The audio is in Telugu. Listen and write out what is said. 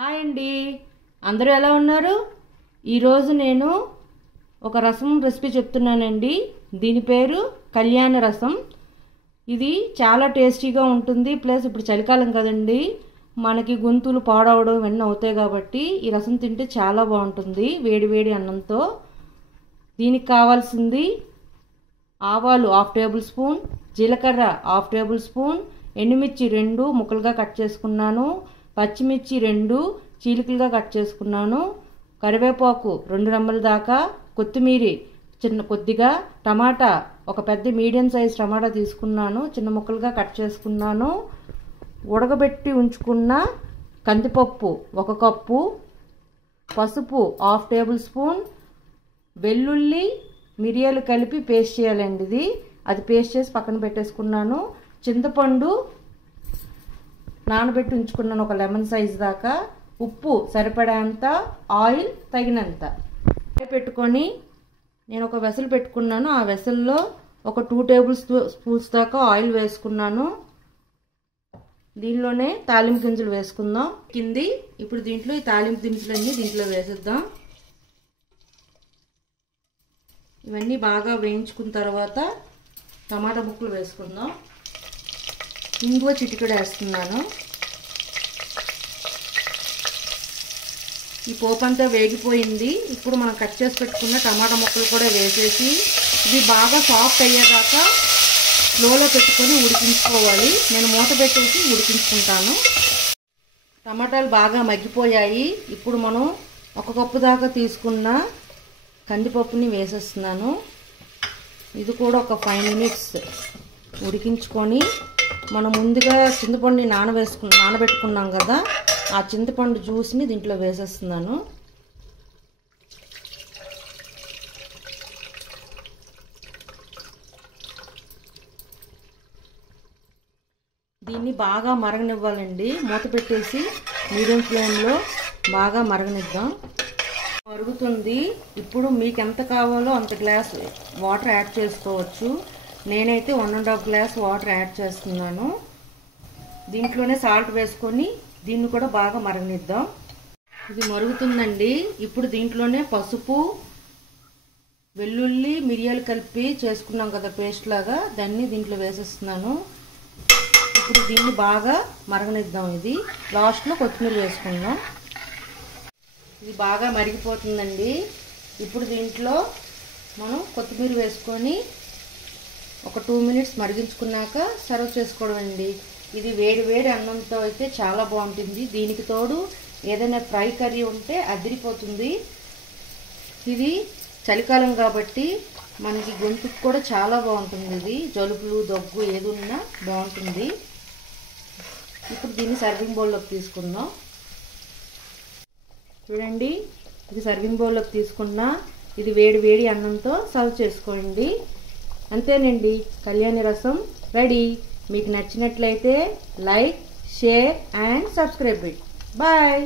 హాయ్ అండి, అందరూ ఎలా ఉన్నారు? ఈరోజు నేను ఒక రసం రెసిపీ చెప్తున్నానండి. దీని పేరు కళ్యాణ రసం. ఇది చాలా టేస్టీగా ఉంటుంది. ప్లస్ ఇప్పుడు చలికాలం కదండి, మనకి గొంతులు పాడవడం ఇవన్నీ అవుతాయి కాబట్టి ఈ రసం తింటే చాలా బాగుంటుంది వేడి వేడి అన్నంతో. దీనికి కావాల్సింది ఆవాలు 1/2 టేబుల్ స్పూన్, జీలకర్ర 1/2 టేబుల్ స్పూన్, ఎండుమిర్చి 2 ముక్కలుగా కట్ చేసుకున్నాను, పచ్చిమిర్చి 2 చీలికలుగా కట్ చేసుకున్నాను, కరివేపాకు 2 రెమ్మల దాకా, కొత్తిమీర కొద్దిగా, టమాటా ఒక పెద్ద మీడియం సైజ్ టమాటా తీసుకున్నాను, చిన్న ముక్కలుగా కట్ చేసుకున్నాను, ఉడకబెట్టి ఉంచుకున్న కందిపప్పు 1 కప్పు, పసుపు 1/2 టేబుల్ స్పూన్, వెల్లుల్లి మిరియాలు కలిపి పేస్ట్ చేయాలండి. అది పేస్ట్ చేసి పక్కన పెట్టేసుకున్నాను. చింతపండు నానబెట్టి ఉంచుకున్నాను ఒక లెమన్ సైజ్ దాకా, ఉప్పు సరిపడేంత, ఆయిల్ తగినంత పెట్టుకొని నేను ఒక వెసలు పెట్టుకున్నాను. ఆ వెసల్లో ఒక 2 టేబుల్ స్పూన్స్ దాకా ఆయిల్ వేసుకున్నాను. దీనిలోనే తాలింపు గింజలు వేసుకుందాం. ఇప్పుడు దీంట్లో ఈ తాలింపు దినుసులన్నీ దీంట్లో వేసేద్దాం. ఇవన్నీ బాగా వేయించుకున్న తర్వాత టమాటా ముక్కలు వేసుకుందాం. ఇంగువ చిటికెడు వేస్తున్నాను. ఈ పోపు అంతా వేగిపోయింది. ఇప్పుడు మనం కట్ చేసి పెట్టుకున్న టమాటా ముక్కలు కూడా వేసేసి ఇవి బాగా సాఫ్ట్ అయ్యేదాకా స్లోలో పెట్టుకొని ఉడికించుకోవాలి. నేను మూత పెట్టేసి ఉడికించుకుంటాను. టమాటాలు బాగా మగ్గిపోయాయి. ఇప్పుడు మనం 1 కప్పు దాకా తీసుకున్న కందిపప్పుని వేసేస్తున్నాను. ఇది కూడా ఒక 5 మినిట్స్ ఉడికించుకొని మనం ముందుగా చింతపండుని నానబెట్టుకున్నాం కదా, ఆ చింతపండు జ్యూస్ని దీంట్లో వేసేస్తున్నాను. దీన్ని బాగా మరగనివ్వాలండి. మూత పెట్టేసి మీడియం ఫ్లేమ్లో బాగా మరగనిద్దాం. మరుగుతుంది. ఇప్పుడు మీకు ఎంత కావాలో అంత గ్లాస్ వాటర్ యాడ్ చేసుకోవచ్చు. నేనైతే 1.5 గ్లాస్ వాటర్ యాడ్ చేస్తున్నాను. దీంట్లోనే సాల్ట్ వేసుకొని దీన్ని కూడా బాగా మరగనిద్దాం. ఇది మరుగుతుందండి. ఇప్పుడు దీంట్లోనే పసుపు, వెల్లుల్లి మిరియాలు కలిపి చేసుకున్నాం కదా పేస్ట్ లాగా, దాన్ని దీంట్లో వేసేస్తున్నాను. ఇప్పుడు దీన్ని బాగా మరగనిద్దాం. ఇది లాస్ట్లో కొత్తిమీర వేసుకుందాం. ఇది బాగా మరిగిపోతుందండి. ఇప్పుడు దీంట్లో మనం కొత్తిమీర వేసుకొని ఒక 2 మినిట్స్ మరిగించుకున్నాక సర్వ్ చేసుకోవడం అండి. ఇది వేడి వేడి అన్నంతో అయితే చాలా బాగుంటుంది. దీనికి తోడు ఏదైనా ఫ్రై కర్రీ ఉంటే అదిరిపోతుంది. ఇది చలికాలం కాబట్టి మనకి గొంతుకు కూడా చాలా బాగుంటుంది. ఇది జలుబులు దగ్గు ఏదున్నా బాగుంటుంది. ఇప్పుడు దీన్ని సర్వింగ్ బౌల్లోకి తీసుకుందాం. చూడండి, ఇది సర్వింగ్ బౌల్లోకి తీసుకున్నా. ఇది వేడి వేడి అన్నంతో సర్వ్ చేసుకోండి. అంతేనండి, కళ్యాణి రసం రెడీ. మీకు నచ్చినట్లయితే like, share and subscribe. Bye.